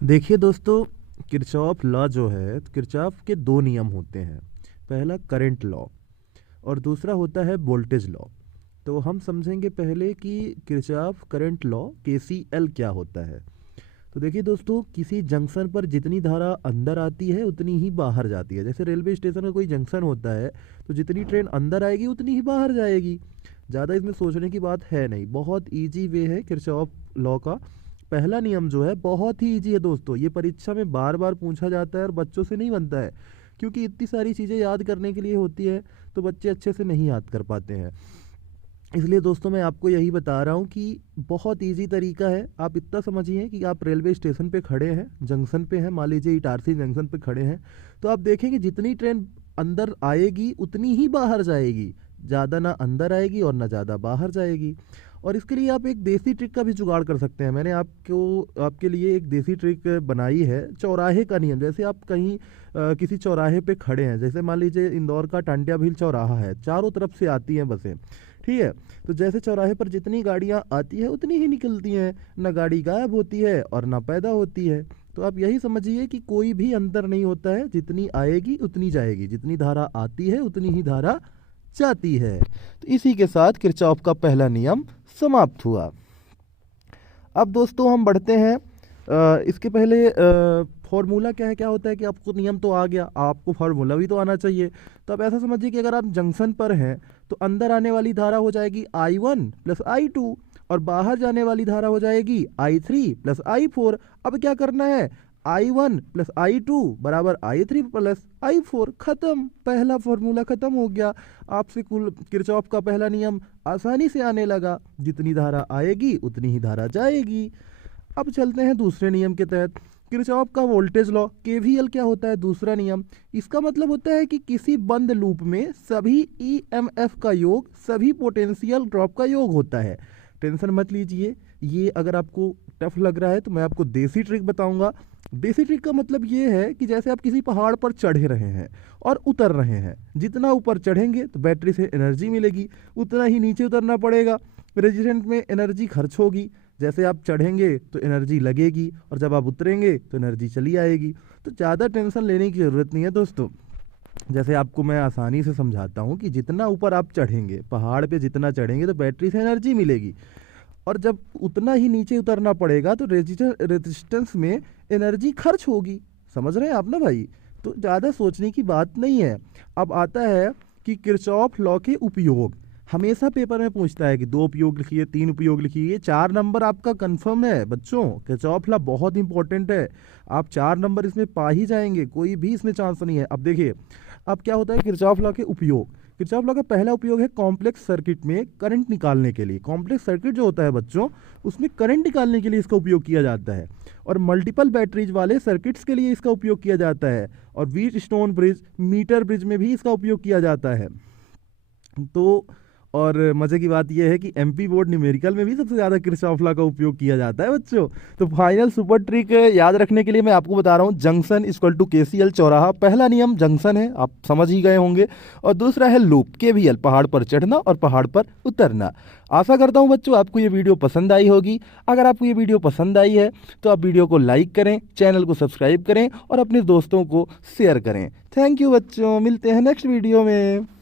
देखिए दोस्तों, Kirchhoff law जो है, किरचॉफ के दो नियम होते हैं। पहला करंट लॉ और दूसरा होता है वोल्टेज लॉ। तो हम समझेंगे पहले कि किरचॉफ करंट लॉ केसीएल क्या होता है। तो देखिए दोस्तों, किसी जंक्शन पर जितनी धारा अंदर आती है उतनी ही बाहर जाती है। जैसे रेलवे स्टेशन का कोई जंक्शन होता है तो जितनी ट्रेन अंदर आएगी उतनी ही बाहर जाएगी। ज़्यादा इसमें सोचने की बात है नहीं, बहुत इजी वे है किरचॉफ लॉ का। पहला नियम जो है बहुत ही इजी है दोस्तों, ये परीक्षा में बार बार पूछा जाता है और बच्चों से नहीं बनता है, क्योंकि इतनी सारी चीज़ें याद करने के लिए होती है तो बच्चे अच्छे से नहीं याद कर पाते हैं। इसलिए दोस्तों मैं आपको यही बता रहा हूँ कि बहुत इजी तरीका है। आप इतना समझिए कि आप रेलवे स्टेशन पे खड़े हैं, जंक्शन पे हैं, मान लीजिए इटारसी जंक्शन पे खड़े हैं। तो आप देखेंगे जितनी ट्रेन अंदर आएगी उतनी ही बाहर जाएगी, ज़्यादा ना अंदर आएगी और ना ज़्यादा बाहर जाएगी। और इसके लिए आप एक देसी ट्रिक का भी जुगाड़ कर सकते हैं। मैंने आपके लिए एक देसी ट्रिक बनाई है, चौराहे का नियम। जैसे आप कहीं किसी चौराहे पे खड़े हैं, जैसे मान लीजिए इंदौर का टांड्या भील चौराहा है, चारों तरफ से आती हैं बसें, ठीक है। तो जैसे चौराहे पर जितनी गाड़ियां आती है उतनी ही निकलती हैं, ना गाड़ी गायब होती है और ना पैदा होती है। तो आप यही समझिए कि कोई भी अंतर नहीं होता है, जितनी आएगी उतनी जाएगी, जितनी धारा आती है उतनी ही धारा जाती है। तो इसी के साथ किरचॉफ का पहला नियम समाप्त हुआ। अब दोस्तों हम बढ़ते हैं। इसके पहले फॉर्मूला क्या है, क्या होता है कि आपको नियम तो आ गया, आपको फार्मूला भी तो आना चाहिए। तो आप ऐसा समझिए कि अगर आप जंक्शन पर हैं तो अंदर आने वाली धारा हो जाएगी I1 प्लस I2 और बाहर जाने वाली धारा हो जाएगी I3 प्लस I4। अब क्या करना है, I1 प्लस I2 बराबर I3 प्लस I4। खत्म, पहला फॉर्मूला खत्म हो गया। आपसे कुल किरचॉफ का पहला नियम आसानी से आने लगा, जितनी धारा आएगी उतनी ही धारा जाएगी। अब चलते हैं दूसरे नियम के तहत, किरचॉफ का वोल्टेज लॉ केवीएल क्या होता है। दूसरा नियम, इसका मतलब होता है कि किसी बंद लूप में सभी ईएमएफ का योग सभी पोटेंशियल ड्रॉप का योग होता है। टेंशन मत लीजिए, ये अगर आपको टफ लग रहा है तो मैं आपको देसी ट्रिक बताऊंगा। देसी ट्रिक का मतलब ये है कि जैसे आप किसी पहाड़ पर चढ़े रहे हैं और उतर रहे हैं, जितना ऊपर चढ़ेंगे तो बैटरी से एनर्जी मिलेगी, उतना ही नीचे उतरना पड़ेगा, रेजिस्टेंस में एनर्जी खर्च होगी। जैसे आप चढ़ेंगे तो एनर्जी लगेगी और जब आप उतरेंगे तो एनर्जी चली आएगी। तो ज़्यादा टेंशन लेने की ज़रूरत नहीं है दोस्तों। जैसे आपको मैं आसानी से समझाता हूँ कि जितना ऊपर आप चढ़ेंगे, पहाड़ पे जितना चढ़ेंगे तो बैटरी से एनर्जी मिलेगी, और जब उतना ही नीचे उतरना पड़ेगा तो रेजिस्टेंस में एनर्जी खर्च होगी। समझ रहे हैं आप ना भाई। तो ज़्यादा सोचने की बात नहीं है। अब आता है कि किरचॉफ लॉ के उपयोग। हमेशा पेपर में पूछता है कि 2 उपयोग लिखिए, 3 उपयोग लिखिए। ये 4 नंबर आपका कंफर्म है बच्चों, किरचॉफ लॉ बहुत इंपॉर्टेंट है। आप 4 नंबर इसमें पा ही जाएंगे, कोई भी इसमें चांस नहीं है। अब देखिए, अब क्या होता है किरचॉफ लॉ के उपयोग। किरचॉफ लॉ का पहला उपयोग है कॉम्प्लेक्स सर्किट में करंट निकालने के लिए। कॉम्प्लेक्स सर्किट जो होता है बच्चों, उसमें करंट निकालने के लिए इसका उपयोग किया जाता है। और मल्टीपल बैटरीज वाले सर्किट्स के लिए इसका उपयोग किया जाता है। और Wheatstone bridge, metre bridge में भी इसका उपयोग किया जाता है। तो और मज़े की बात यह है कि एमपी बोर्ड न्यूमेरिकल में भी सबसे ज़्यादा किरचॉफ लॉ का उपयोग किया जाता है बच्चों। तो फाइनल सुपर ट्रिक याद रखने के लिए मैं आपको बता रहा हूँ, जंक्शन इक्वल टू केसीएल चौराहा। पहला नियम जंक्शन है, आप समझ ही गए होंगे। और दूसरा है लूप, केवीएल पहाड़ पर चढ़ना और पहाड़ पर उतरना। आशा करता हूँ बच्चों आपको ये वीडियो पसंद आई होगी। अगर आपको ये वीडियो पसंद आई है तो आप वीडियो को लाइक करें, चैनल को सब्सक्राइब करें और अपने दोस्तों को शेयर करें। थैंक यू बच्चों, मिलते हैं नेक्स्ट वीडियो में।